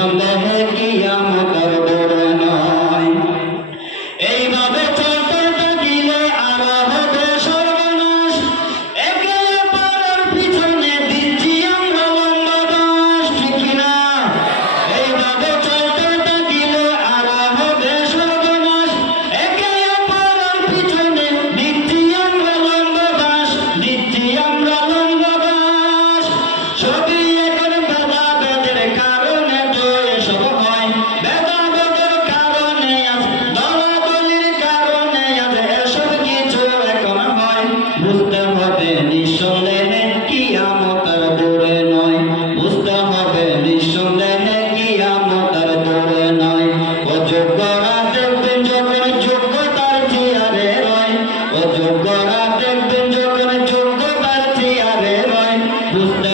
নিঃসন্দেহে কিয়ামতের দূরে নয়। এইভাবে চলতে থাকিলে আরো হবে সর্বনাশ, একে অপরের পিছনে দিচ্ছি আমরা লম্বা বাঁশ, ঠিক কিনা? এইভাবে চলতে থাকিলে আরো হবে সর্বনাশ, একে অপরের পিছনে দিচ্ছি আমরা লম্বা বাঁশ, দিচ্ছি আমরা লম্বা বাঁশ। সবই এখন ভেদাভেদের কারণে তো এসব হয়, ভেদাভেদের কারণে আজ দলাদলির কারণে আজ এসব কিছু এখন হয়। বুঝতে হবে নিঃসন্দেহে কিয়ামতের দূরে নয়, বুঝতে হবে নিঃসন্দেহে কিয়ামতের দূরে নয়। অযোগ্যরা দেখবেন যখন যোগ্যতার চেয়ারে রয়, অযোগ্যরা দেখবেন যখন যোগ্যতার চেয়ারে রয়, বুঝতে